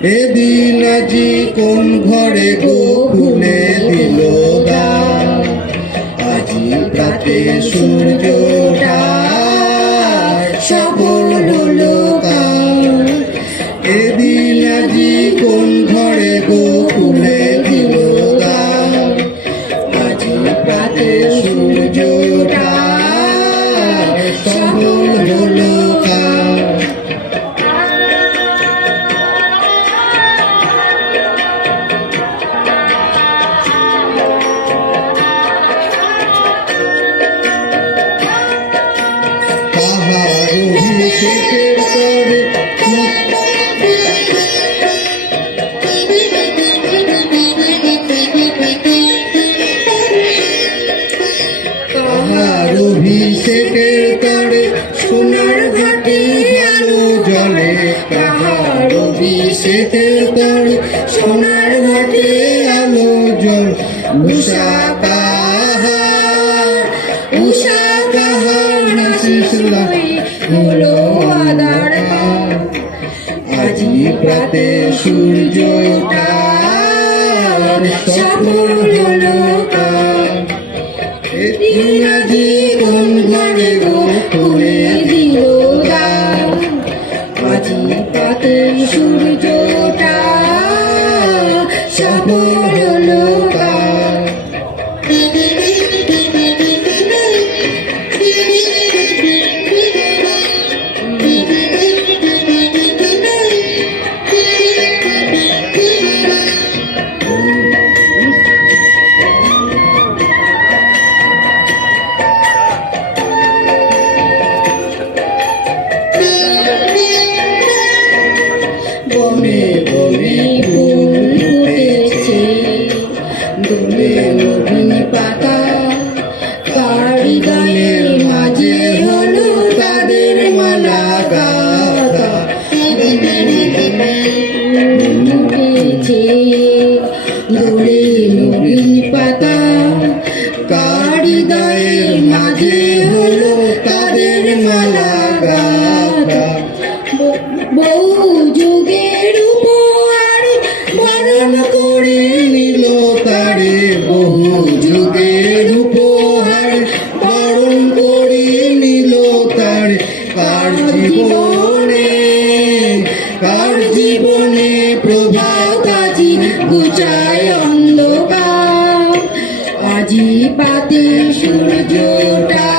এদিন আজি কোন ঘরে গো খুলে দিল দ্বার, আজি প্রাতে সূর্যটা সফল হলো কাল। এদিন আজি কোন ঘরে গো খুলে দিল দ্বার, আজি প্রাতে সূর্যটা সফল হলো কাল। কাহার অভিষেকের তরে সোনার ঘাটে আলো জ্বলে, কাহার অভিষেকের তরে সোনার ঘাটে আলো জ্বলে। উষা কাহার নাচিস হলো আধার, আজি প্রাতে সূর্যটা সফল হলো কাল। এদিন আজি কোন ঘরে গো খুলে দিল দ্বার, আজি প্রাতে সূর্যটা সফল হলো কাল। বনে বনে ফুল ফুটেছে, দোলে নবীন পাতা, কারি গায়ের মাঝে হলো তাদের মালা গাঁথা। ফুটেছে দোলে নবীন পাতা, কারি গায়ের মাঝে হলো তাদের মালা গাঁথা। বহু যুগের উপহার বরণ করে নিল তারে, বহু যুগের উপহার বরণ করে নিল তারে। কার জীবনে প্রভাত আজি ঘুচায় অন্ধকার, আজি পাতে সূর্যটা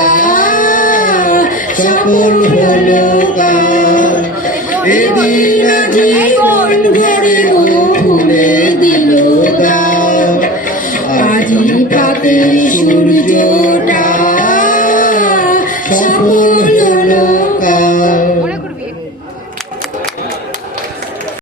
সফল হলো কাল। এদিন আজি কোন ঘরে গো খুলে দিল দ্বার, আজি প্রাতে সূর্যটা সফল